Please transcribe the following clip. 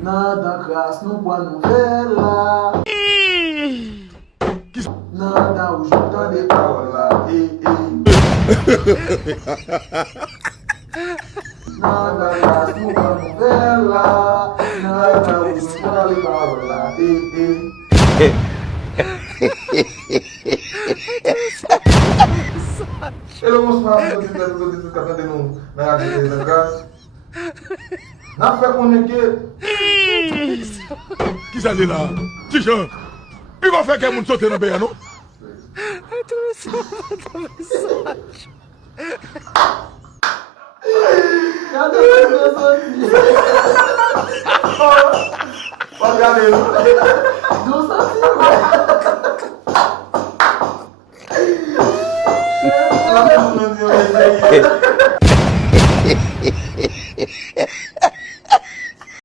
Nada crasso no boa novela. Nada o junta de paula. Nada crasso no boa novela. Nada o junta de paula. Ele mostrava que eu estou cantando na rádio da casa. Na fé com ninguém. Que ça dit là? Tichon, il va faire qu'un monde saute dans le pays, non? Cadê a pessoa assim? Olha, galera.